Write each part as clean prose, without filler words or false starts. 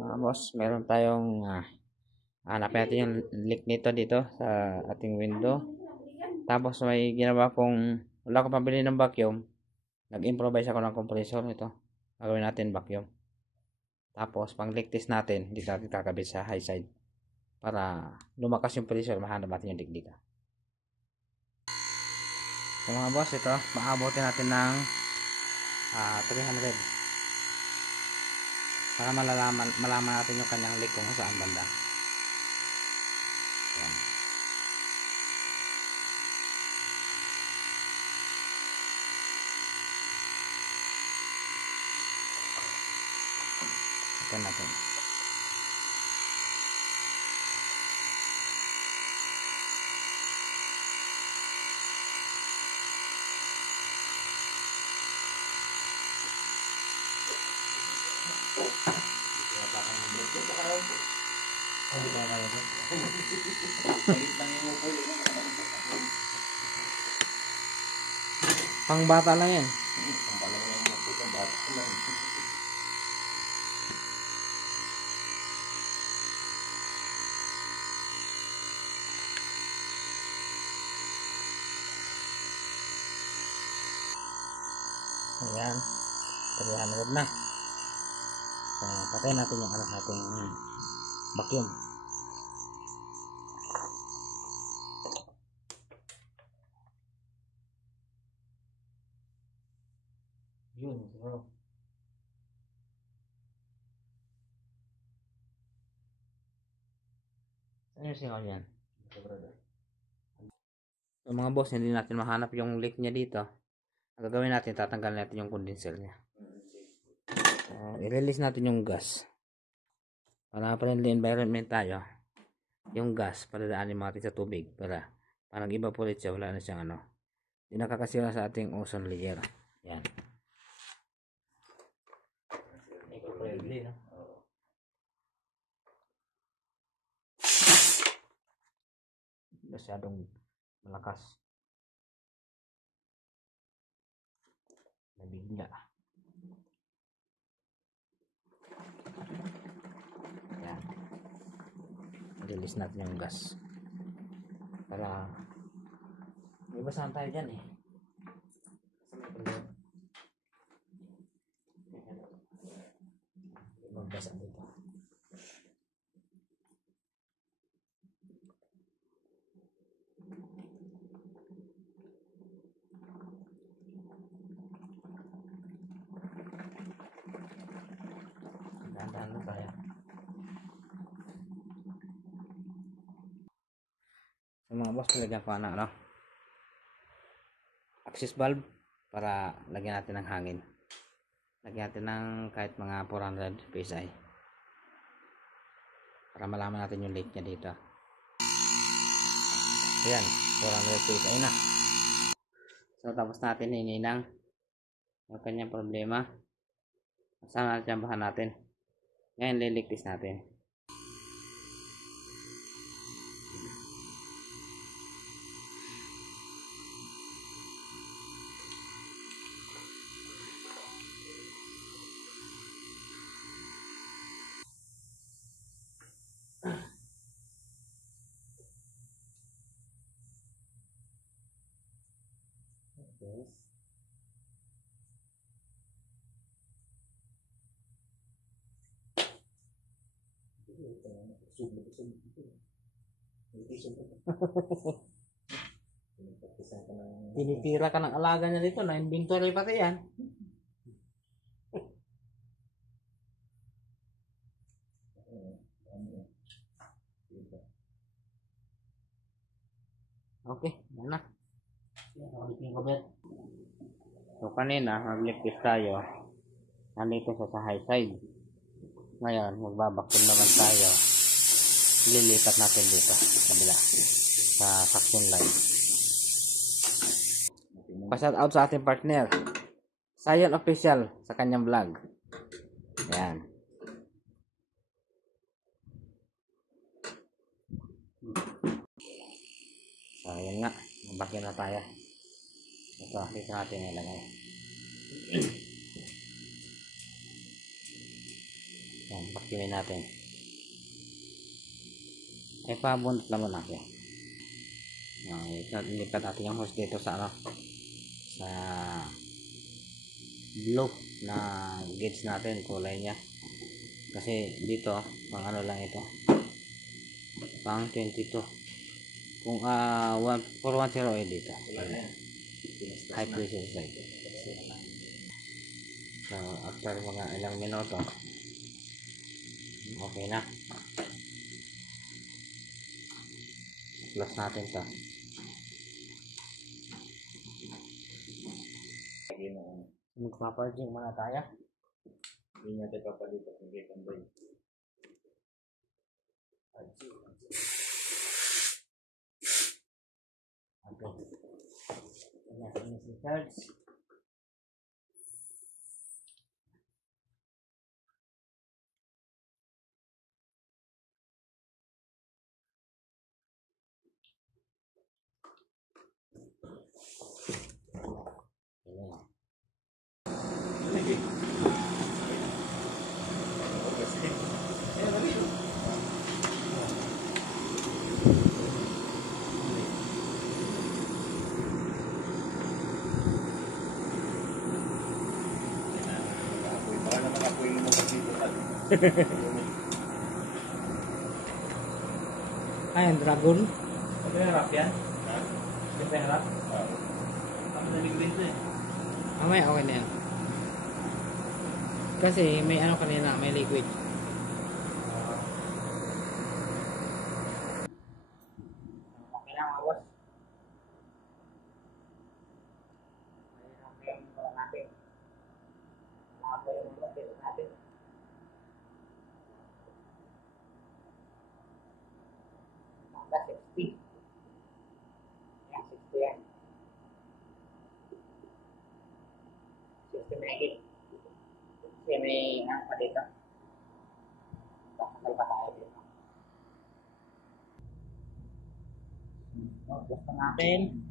Mga boss, meron tayong hanapin natin yung leak nito dito sa ating window. Tapos may ginawa kong wala akong pambili ng vacuum. Nag-improvise ako ng compressor ito. Gagawin natin vacuum. Tapos pang leak test natin, dito natin kakabit sa high side para lumakas yung pressure, mahanap natin yung leak dito. So mga boss, ito maabutin natin ng 300 para malaman natin yung kanyang leak kung saan banda. Ayan. Ito natin. Pang bata lang yan. Ayan, 300 na. So, patay natin yung ating vacuum. Yun, bro. Ano yung singaw yan? So, mga boss, hindi natin mahanap yung leak niya dito. Ang gagawin natin, tatanggalin natin yung condenser niya. So, i-release natin yung gas. Para friendly environment tayo. Yung gas, paladaanin natin sa tubig. Para parang evaporate siya, wala na siyang ano. Hindi nakakasira sa ating ozone layer. Yan. Eco-friendly, no? Masyadong malakas. Nabigla. Yan. Release natin yung gas. Para may basahan tayo dyan eh. Magbasa dito. Dahan-dahan na tayo. So mga boss, palagyan ko na access valve para lagyan natin ng hangin. Lagyan natin ng kahit mga 400 PSI para malaman natin yung leak niya dito. Ayan, 400 PSI na. So tapos natin hininang yung kanyang problema. Saan natin ang bahan natin. Ngayon lilik test natin. Yes. Tinitira ka ng alaga niya dito na inventory pati yan. Okay, yan na. So kanina, mag-leak test tayo. Nandito sa high side. Ngayon, magbabaktin naman tayo. Lilipat natin dito sa kabila. Sa suction line. Pa-shout out sa ating partner. Sayon Official sa kanyang vlog. Ayan. So, ayan nga. Magbaktin na tayo. Ito, dito natin ilagay. Yan, vacuumin natin. Ay, pabunot naman natin. Ilipat natin yung hose dito sa ano, sa blue na gauge natin, kulay niya. Kasi dito, pang ano lang ito, pang 22. Kung 410 dito. High pressure side. So, after mga ilang minuto, okay na. Close natin to. Magpa-parging muna tayo. Hindi natin papalitan ng gate boy. Okay. Ayan, si charge. Ayan. Baka naman ako yung lumabas dito. Ayan, dragon. Ano yung harap yan? Ha? Ito yung harap? Oo. Ako naligwin to eh. Mamaya okay na yan. Kasi may ano kanina, may liquid. Okay na mga boss. Okay natin. Okay natin. Hanggang 60. Ayan, 60 yan. 60 megit. Kasi may ano pa dito. Kakasal pa tayo dito. Gusto natin.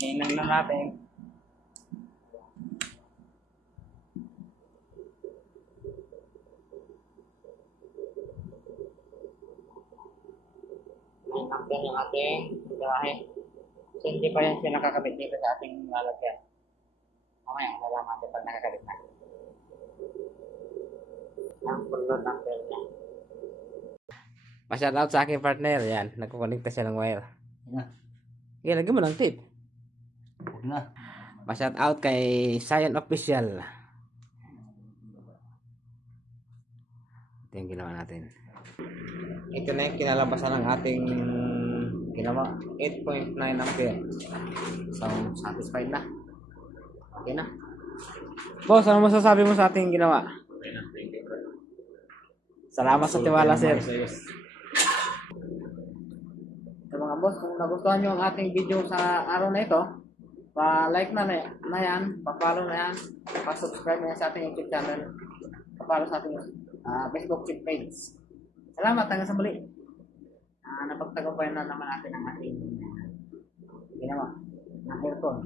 Hinang na natin. Hinang din yung ating biyahe. So, hindi pa yan siya nakakabit dito sa ating lalagyan. Mamaya, nalaman natin pag nakakabit na. Ang pulot ng bell niya. Pa-shout out sa aking partner. Yan, nagkukonekta siya ng wire. Yan, lagyan mo ng tape. Na. Pa-shout out kay Cyan Official. Ito yung ginawa natin. Ito na yung kinalabasan ng ating ginawa. 8.9 ampere. So, satisfied na. Okay na. Boss, ano masasabi mo sa ating ginawa? Okay na. Thank you. Salamat sa tiwala, sir. So, mga boss, kung nagustuhan nyo ang ating video sa araw na ito, pa-like na yan, pa-follow na yan, pa-subscribe na yan sa ating YouTube channel, pa-follow sa ating Facebook page. Salamat, hanggang sa muli. Napagtagumpayan na naman natin ang ating ginawa ng aircon.